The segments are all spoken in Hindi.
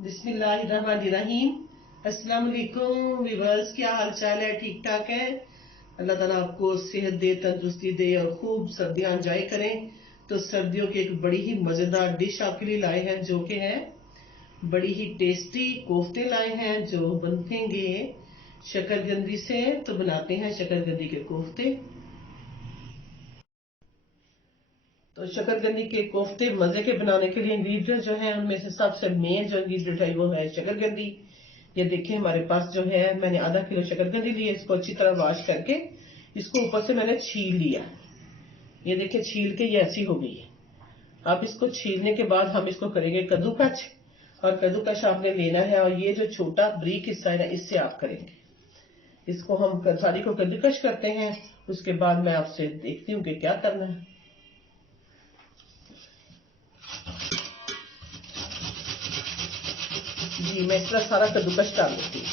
बिस्मिल्लाहिर्रहमानिर्रहीम। अस्सलाम वालेकुम व्यूअर्स, क्या हाल चाल है? ठीक ठाक है। अल्लाह ताला आपको सेहत दे, तंदुरुस्ती दे और खूब सर्दियां एंजॉय करें। तो सर्दियों की एक बड़ी ही मजेदार डिश आपके लिए लाए हैं, जो कि है बड़ी ही टेस्टी कोफ्ते लाए हैं, जो बनेंगे शकरकंदी से। तो बनाते हैं शकरकंदी के कोफ्ते। तो शकरकंदी के कोफ्ते मजे के बनाने के लिए इंग्रेडिएंट जो है, उनमें से सबसे मेन जो इंग्रेडिएंट है वो है शकरकंदी। ये देखिए हमारे पास जो है, मैंने आधा किलो शकरकंदी ली है। इसको अच्छी तरह वॉश करके इसको ऊपर से मैंने छील लिया। ये देखिए छील के ये ऐसी हो गई है। अब इसको छीलने के बाद हम इसको करेंगे कद्दूकस। और कद्दूकस आपने लेना है, और ये जो छोटा ब्रीक हिस्सा है ना, इससे आप करेंगे। इसको हम सारी को कद्दूकस करते हैं। उसके बाद मैं आपसे देखती हूँ कि क्या करना है। जी मैं इस तरह सारा कद्दूकस डाल देती हूँ।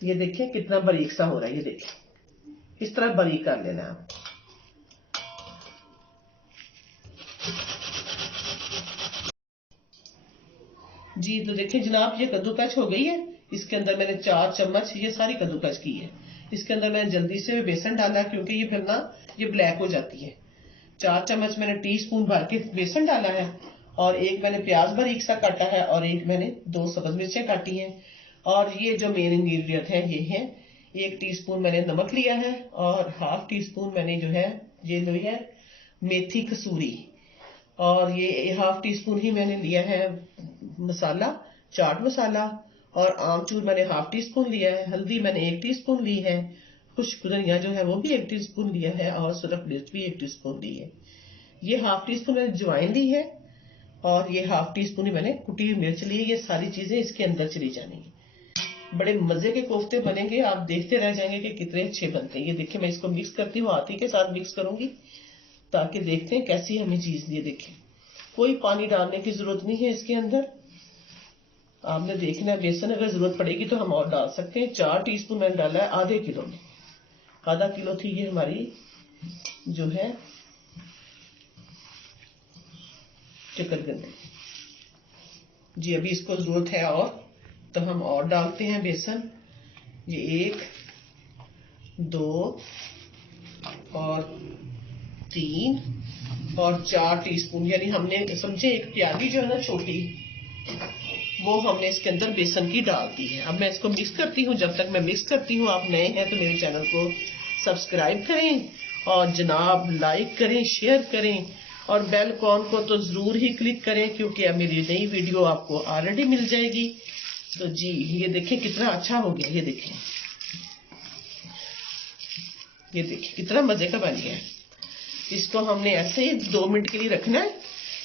ये देखिए कितना बारीक सा हो रहा है। ये देखिए इस तरह बारीक कर लेना है। जी तो देखिए जनाब, ये कद्दूकस हो गई है। इसके अंदर मैंने 4 चम्मच ये सारी कद्दूकस की है। इसके अंदर मैंने जल्दी से बेसन डाला, क्योंकि ये फिर ना ये ब्लैक हो जाती है। 4 चम्मच मैंने टीस्पून भर के बेसन डाला है। और एक मैंने प्याज बारीक सा काटा है, और एक मैंने 2 सब्ज मिर्चें काटी हैं। और ये जो मेन इंग्रेडिएंट है ये है 1 टीस्पून मैंने नमक लिया है, और हाफ टी स्पून मैंने जो है ये ली है मेथी कसूरी। और ये हाफ टी स्पून ही मैंने लिया है मसाला, चाट मसाला। और आमचूर मैंने हाफ टी स्पून लिया है। हल्दी मैंने 1 टीस्पून ली है। खुश्क धनिया जो है वो भी 1 टीस्पून लिया है, और सुरख मिर्च भी 1 टीस्पून ली है। ये हाफ टी स्पून मैंने ज्वाइन ली है, और ये हाफ टी स्पून ही मैंने कुटी हुई मिर्च ली है। ये सारी चीजें इसके अंदर चली जानी है। बड़े मजे के कोफ्ते बनेंगे, आप देखते रह जाएंगे कि कितने अच्छे बनते हैं। ये देखिए मैं इसको मिक्स करती हूँ, हाथी के साथ मिक्स करूंगी, ताकि देखते हैं कैसी हमें चीज। ये देखिए कोई पानी डालने की जरूरत नहीं है इसके अंदर। आपने देखना है, बेसन अगर जरूरत पड़ेगी तो हम और डाल सकते हैं। 4 टीस्पून मैंने डाला है आधे किलो में। आधा किलो थी ये हमारी जो है शकरकंदी। जी अभी इसको जरूरत है और, तो हम और डालते हैं बेसन। ये 1, 2 और 3 और 4 टीस्पून, यानी हमने समझे एक प्याली जो है ना छोटी, वो हमने इसके अंदर बेसन की डाल दी है। अब मैं इसको मिक्स करती हूँ। जब तक मैं मिक्स करती हूँ, आप नए हैं तो मेरे चैनल को सब्सक्राइब करें, और जनाब लाइक करें, शेयर करें, और बेल आइकॉन को तो जरूर ही क्लिक करें, क्योंकि अब मेरी नई वीडियो आपको ऑलरेडी मिल जाएगी। तो जी ये देखें कितना अच्छा हो गया। ये देखिए कितना मजे का बन गया है। इसको हमने ऐसे ही 2 मिनट के लिए रखना है,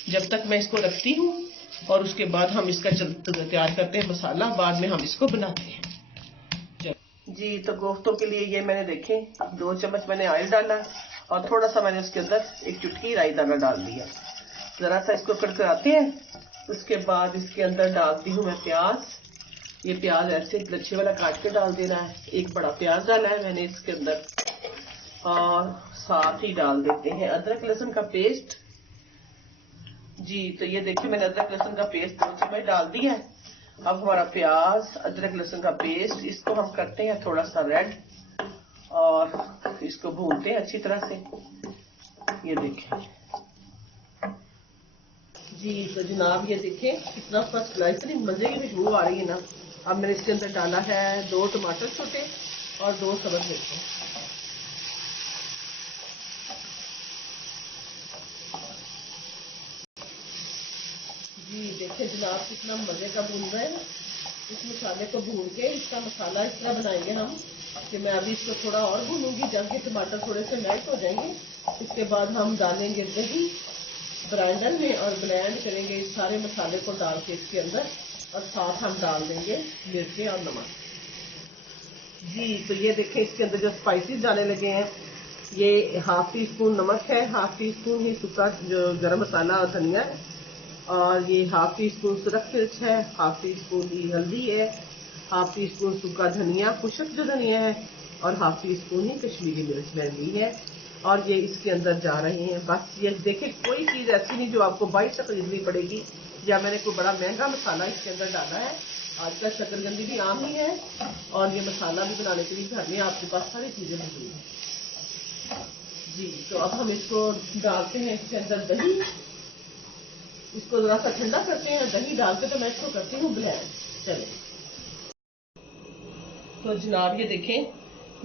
जब तक मैं इसको रखती हूँ। और उसके बाद हम इसका तैयार करते हैं मसाला, बाद में हम इसको बनाते हैं। जी तो कोफ्तों के लिए ये मैंने देखे 2 चम्मच मैंने ऑयल डाला, और थोड़ा सा मैंने उसके अंदर 1 चुटकी राई दाना डाल दिया। जरा सा इसको कड़कड़ाते हैं। उसके बाद इसके अंदर डालती हूँ मैं प्याज। ये प्याज ऐसे लच्छे वाला काट के डाल देना है। 1 बड़ा प्याज डाला है मैंने इसके अंदर, और साथ ही डाल देते हैं अदरक लहसुन का पेस्ट। जी तो ये देखिए मैंने अदरक लहसुन का पेस्ट 2 चम्मच डाल दिया है। अब हमारा प्याज अदरक लहसुन का पेस्ट, इसको हम करते हैं थोड़ा सा रेड, और इसको भूनते हैं अच्छी तरह से। ये देखें जी तो जनाब, ये देखें कितना फर्स्ट क्लास, इतनी मजे की खुशबू आ रही है ना। अब मैंने इसके अंदर डाला है 2 टमाटर छोटे और 2 सब्ज मिर्च। जी देखिए जनाब कितना मजे का भून रहा है। इस मसाले को भून के इसका मसाला इस तरह बनाएंगे हम, कि मैं अभी इसको थोड़ा और भूनूंगी, जबकि टमाटर थोड़े से मेल्ट हो जाएंगे। इसके बाद हम डालेंगे दही ग्राइंडर में, और ब्लेंड करेंगे इस सारे मसाले को डाल के इसके अंदर, और साथ हम डाल देंगे मिर्ची और नमक। जी तो ये देखें इसके अंदर जो स्पाइसेस डालने लगे हैं, ये हाफ टी स्पून नमक है, हाफ टी स्पून ही सूखा जो गरम मसाला और धनिया है, और ये हाफ टी स्पून सुरख मिर्च है, हाफ टी स्पून ही हल्दी है, हाफ टी स्पून सूखा धनिया खुश्क जो धनिया है, और हाफ टी स्पून ही कश्मीरी मिर्च मैंने ली है। और ये इसके अंदर जा रहे हैं। बस ये देखिए, कोई चीज़ ऐसी नहीं जो आपको 22 तक खरीदनी पड़ेगी, या मैंने कोई बड़ा महंगा मसाला इसके अंदर डाला है। आजकल शकरकंदी भी आम ही है, और ये मसाला भी बनाने के लिए घर में आपके पास सारी चीज़ें मौजूद हैं जी। तो अब हम इसको डालते हैं इसके अंदर दही। इसको जरा सा ठंडा करते हैं, दही डाल के तो मैं इसको करती हूँ ब्लेंड। चले, तो जनाब ये देखें,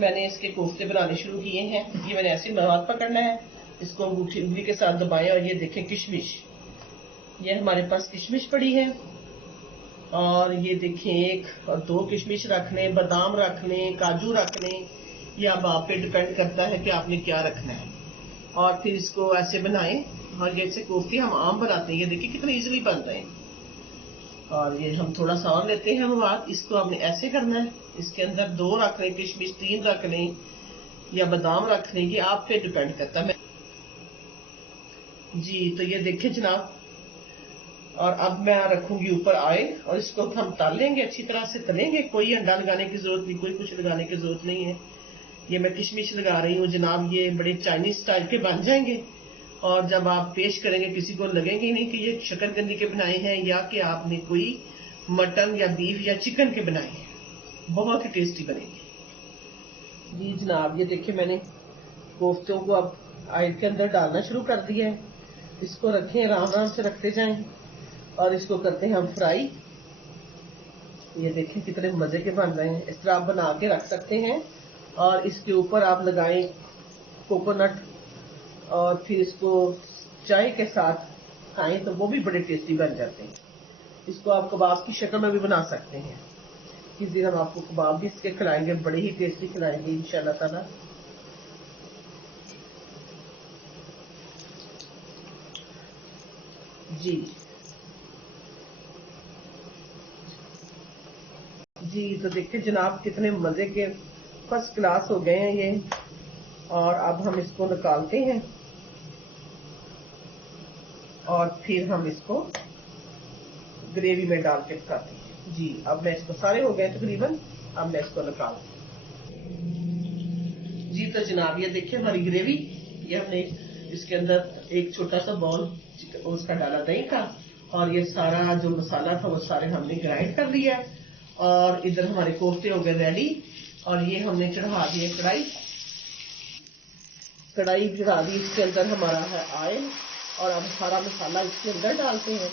मैंने इसके कोफ्ते बनाने शुरू किए हैं। ये मैंने ऐसे हाथ पकड़ना है, इसको अंगूठी उंगली के साथ दबाएं, और ये देखें किशमिश, ये हमारे पास किशमिश पड़ी है। और ये देखें, 1 और 2 किशमिश रख लें, बादाम रख लें, काजू रख लें, ये अब आप पे डिपेंड करता है कि आपने क्या रखना है। और फिर इसको ऐसे बनाएं, और जैसे कोफ्ते हम आम बनाते हैं, ये देखिए कितने इजीली बन रहे हैं। और ये हम थोड़ा सा और लेते हैं मवाद, इसको हमने ऐसे करना है, इसके अंदर 2 रख लें किशमिश, 3 रख लें, या बादाम रख लें, ये आप पे डिपेंड करता है जी। तो ये देखिए जनाब, और अब मैं रखूंगी ऊपर ऑयल, और इसको हम तल लेंगे, अच्छी तरह से तलेंगे। कोई अंडा लगाने की जरूरत नहीं, कोई कुछ लगाने की जरूरत नहीं है। ये मैं किशमिश लगा रही हूँ जनाब, ये बड़े चाइनीज स्टाइल के बन जाएंगे। और जब आप पेश करेंगे, किसी को लगेंगे नहीं कि ये शकरकंदी के बनाए हैं, या कि आपने कोई मटन या बीफ या चिकन के बनाए हैं। बहुत ही टेस्टी बनेंगे जी जनाब। ये देखिए, मैंने कोफ्तों को अब ऑयल के अंदर डालना शुरू कर दिया है। इसको रखें, आराम आराम से रखते जाएं, और इसको करते हैं हम फ्राई। ये देखिए कितने मजे के बन रहे हैं। इस तरह आप बना के रख सकते हैं, और इसके ऊपर आप लगाएं कोकोनट, और फिर इसको चाय के साथ खाएं तो वो भी बड़े टेस्टी बन जाते हैं। इसको आप कबाब की शक्ल में भी बना सकते हैं। किसी दिन हम आपको कबाब भी इसके खिलाएंगे, बड़े ही टेस्टी खिलाएंगे इंशाल्लाह ताला जी। जी तो देखिए जनाब, कितने मजे के फर्स्ट क्लास हो गए हैं ये। और अब हम इसको निकालते हैं, और फिर हम इसको ग्रेवी में डाल के पकाते हैं जी। अब मैं इसको, सारे हो गए तकरीबन, अब मैं इसको निकालती जी। तो जनाब ये देखिए हमारी ग्रेवी, ये हमने इसके अंदर एक छोटा सा बॉल उसका डाला दही का, और ये सारा जो मसाला था वो सारे हमने ग्राइंड कर लिया है। और इधर हमारे कोफ्ते हो गए रेडी, और ये हमने चढ़ा दिए कढ़ाई। कढ़ाई चढ़ा दी, इसके अंदर हमारा है ऑयल, और अब सारा मसाला इसके अंदर डालते हैं,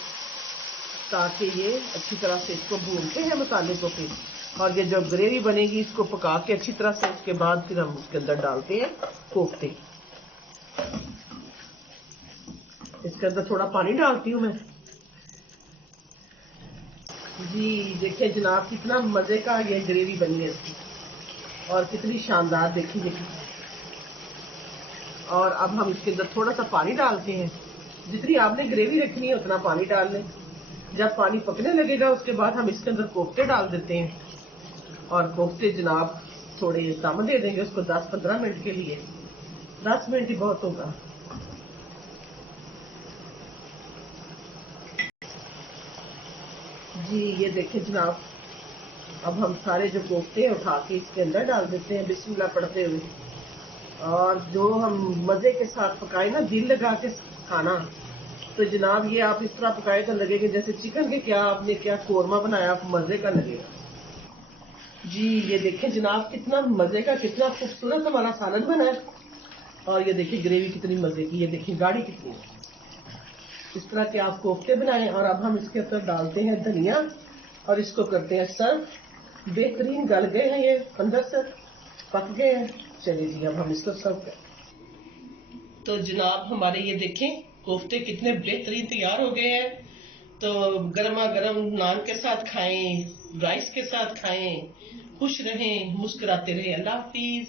ताकि ये अच्छी तरह से इसको भूनते हैं मसाले को। फिर और ये जो ग्रेवी बनेगी, इसको पका के अच्छी तरह से, उसके बाद फिर हम उसके अंदर डालते हैं कोफ्ते। इसके अंदर थोड़ा पानी डालती हूँ मैं जी। देखिए जनाब, कितना मजे का ये ग्रेवी बनी है इसकी, और कितनी शानदार, देखिए। और अब हम इसके अंदर थोड़ा सा पानी डालते हैं, जितनी आपने ग्रेवी रखनी है उतना पानी डाल लें। जब पानी पकने लगेगा, उसके बाद हम इसके अंदर कोफ्ते डाल देते हैं, और कोफ्ते जनाब थोड़े दम दे देंगे उसको 10-15 मिनट के लिए। 10 मिनट ही बहुत होगा जी। ये देखिए जनाब, अब हम सारे जो कोफ्ते हैं उठा के इसके अंदर डाल देते हैं बिस्मिल्लाह पढ़ते हुए। और जो हम मजे के साथ पकाए ना, दिल लगा के खाना, तो जनाब ये आप इस तरह पकाए तो लगेगा जैसे चिकन के क्या आपने क्या कोरमा बनाया, आप मजे का लगेगा जी। ये देखिए जनाब, कितना मजे का, कितना खूबसूरत हमारा सालन बना है। और ये देखिए ग्रेवी कितनी मजे की, ये देखिए गाढ़ी कितनी है। इस तरह के आप कोफ्ते बनाएं, और अब हम इसके अंदर डालते हैं धनिया, और इसको करते हैं सर्व। बेहतरीन गल गए हैं ये, अंदर से पक गए हैं। चलिए जी, अब हम इसको सर्व करें। तो जनाब हमारे ये देखें कोफ्ते कितने बेहतरीन तैयार हो गए हैं। तो गर्मा गर्म नान के साथ खाएं, राइस के साथ खाएं। खुश रहें, मुस्कुराते रहें। अल्लाह हाफिज।